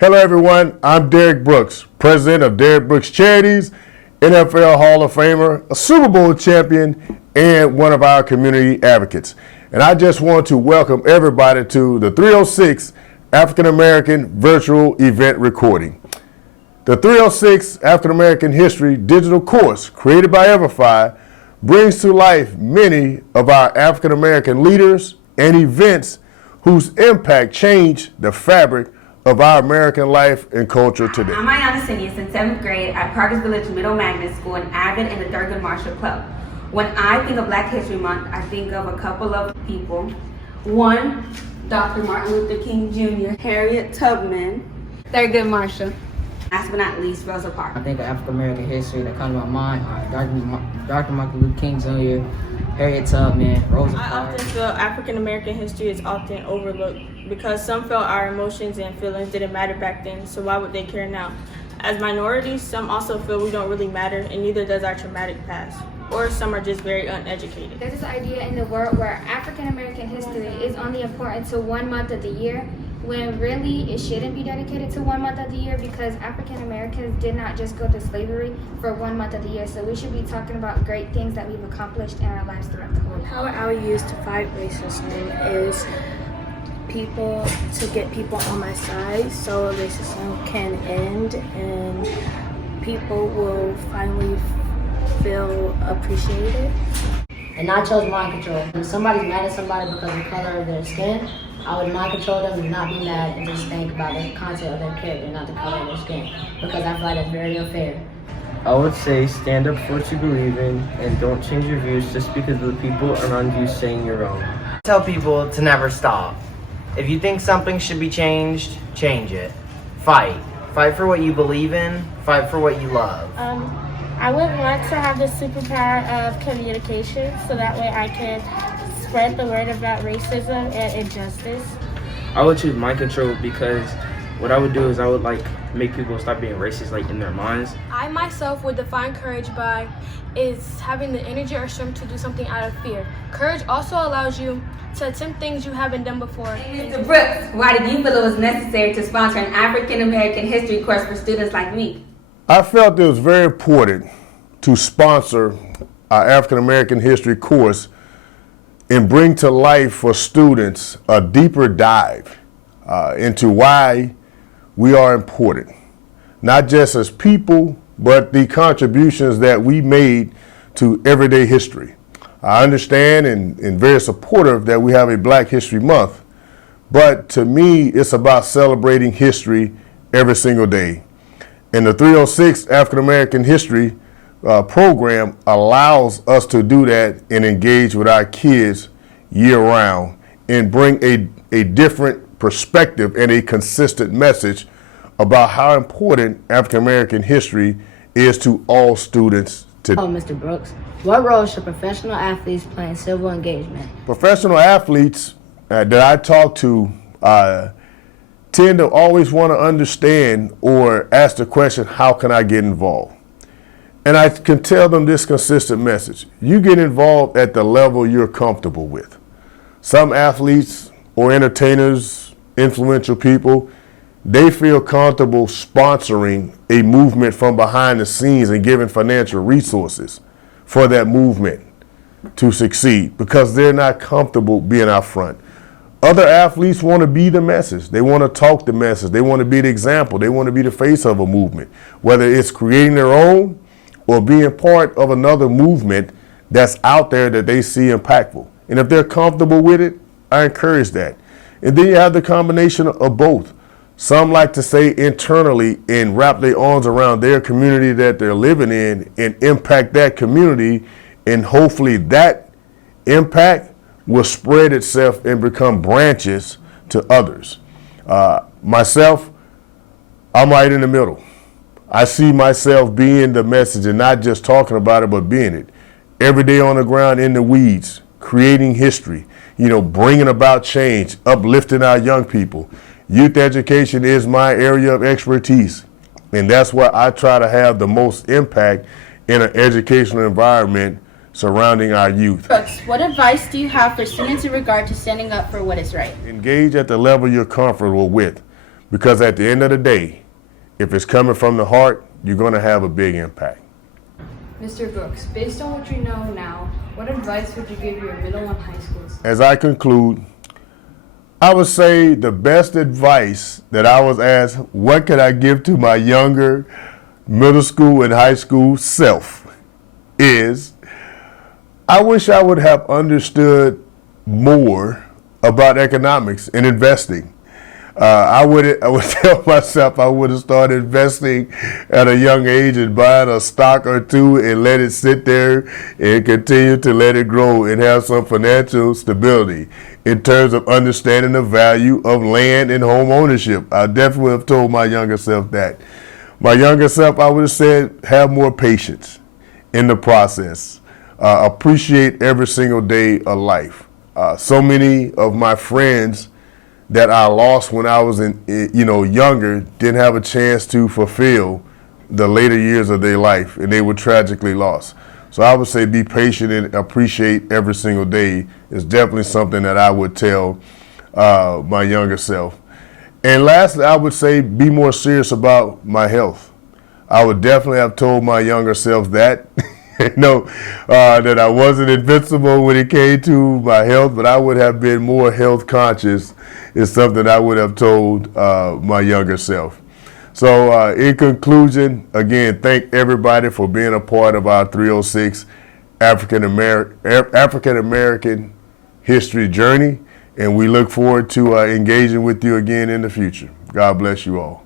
Hello everyone, I'm Derrick Brooks, president of Derrick Brooks Charities, NFL Hall of Famer, a Super Bowl champion, and one of our community advocates. And I just want to welcome everybody to the 306 African American virtual event recording. The 306 African American History digital course created by Everfi brings to life many of our African American leaders and events whose impact changed the fabric of our American life and culture today. I'm Ayana Senius in 7th grade at Parkers Village Middle Magnet School and avid in the Thurgood Marshall Club. When I think of Black History Month, I think of a couple of people. One, Dr. Martin Luther King Jr., Harriet Tubman, Thurgood Marshall. Last but not least, Rosa Parks. I think of African American history that comes to my mind are Dr. Martin Luther King Jr., Harriet Tubman, Rosa Parks. I often feel African American history is often overlooked because some felt our emotions and feelings didn't matter back then, so why would they care now? As minorities, some also feel we don't really matter, and neither does our traumatic past. Or some are just very uneducated. There's this idea in the world where African American history is only important to 1 month of the year, when really it shouldn't be dedicated to 1 month of the year, because African Americans did not just go to slavery for 1 month of the year. So we should be talking about great things that we've accomplished in our lives throughout the whole year. How I would use to fight racism is to get people on my side so racism can end and people will finally feel appreciated. And I chose mind control. If somebody's mad at somebody because of the color of their skin, I would mind control them and not be mad and just think about the content of their character, not the color of their skin, because I feel like that's very unfair. I would say stand up for what you believe in and don't change your views just because of the people around you saying you're wrong. Tell people to never stop. If you think something should be changed, change it. Fight. Fight for what you believe in. Fight for what you love. I would want to have the superpower of communication so that way I can spread the word about racism and injustice. I would choose mind control because what I would do is I would make people stop being racist in their minds. I myself would define courage by is having the energy or strength to do something out of fear. Courage also allows you to attempt things you haven't done before. Mr. Brooks, why did you feel it was necessary to sponsor an African American history course for students like me? I felt it was very important to sponsor our African American history course and bring to life for students a deeper dive into why we are important, not just as people, but the contributions that we made to everyday history. I understand and very supportive that we have a Black History Month, but to me, it's about celebrating history every single day. And the 306 African American History program allows us to do that and engage with our kids year round and bring a different perspective and a consistent message about how important African American history is to all students today. Oh, Mr. Brooks, what role should professional athletes play in civil engagement? Professional athletes that I talk to tend to always want to understand or ask the question, how can I get involved? And I can tell them this consistent message. You get involved at the level you're comfortable with. Some athletes or entertainers, influential people, they feel comfortable sponsoring a movement from behind the scenes and giving financial resources for that movement to succeed because they're not comfortable being out front. Other athletes want to be the message. They want to talk the message. They want to be the example. They want to be the face of a movement, whether it's creating their own or being part of another movement that's out there that they see impactful. And if they're comfortable with it, I encourage that. And then you have the combination of both. Some like to say internally and wrap their arms around their community that they're living in and impact that community, and hopefully that impact will spread itself and become branches to others. Myself, I'm right in the middle. I see myself being the message and not just talking about it, but being it. Every day on the ground in the weeds, creating history, bringing about change, uplifting our young people. Youth education is my area of expertise, and that's where I try to have the most impact in an educational environment surrounding our youth. Brooks, what advice do you have for students in regard to standing up for what is right? Engage at the level you're comfortable with, Because at the end of the day, if it's coming from the heart, you're going to have a big impact. Mr. Brooks, based on what you know now, what advice would you give your middle and high schools? As I conclude, I would say the best advice that I was asked, what could I give to my younger middle school and high school self, is I wish I would have understood more about economics and investing. I would tell myself I would have started investing at a young age and buying a stock or two and let it sit there and continue to let it grow and have some financial stability in terms of understanding the value of land and home ownership. I definitely have told my younger self that. My younger self, I would have said, have more patience in the process. Appreciate every single day of life. So many of my friends that I lost when I was younger didn't have a chance to fulfill the later years of their life, and they were tragically lost. So I would say be patient and appreciate every single day is definitely something that I would tell my younger self. And lastly, I would say be more serious about my health. I would definitely have told my younger self that. That I wasn't invincible when it came to my health, but I would have been more health conscious is something I would have told my younger self. So in conclusion, again, thank everybody for being a part of our 306 African American history journey, and we look forward to engaging with you again in the future. God bless you all.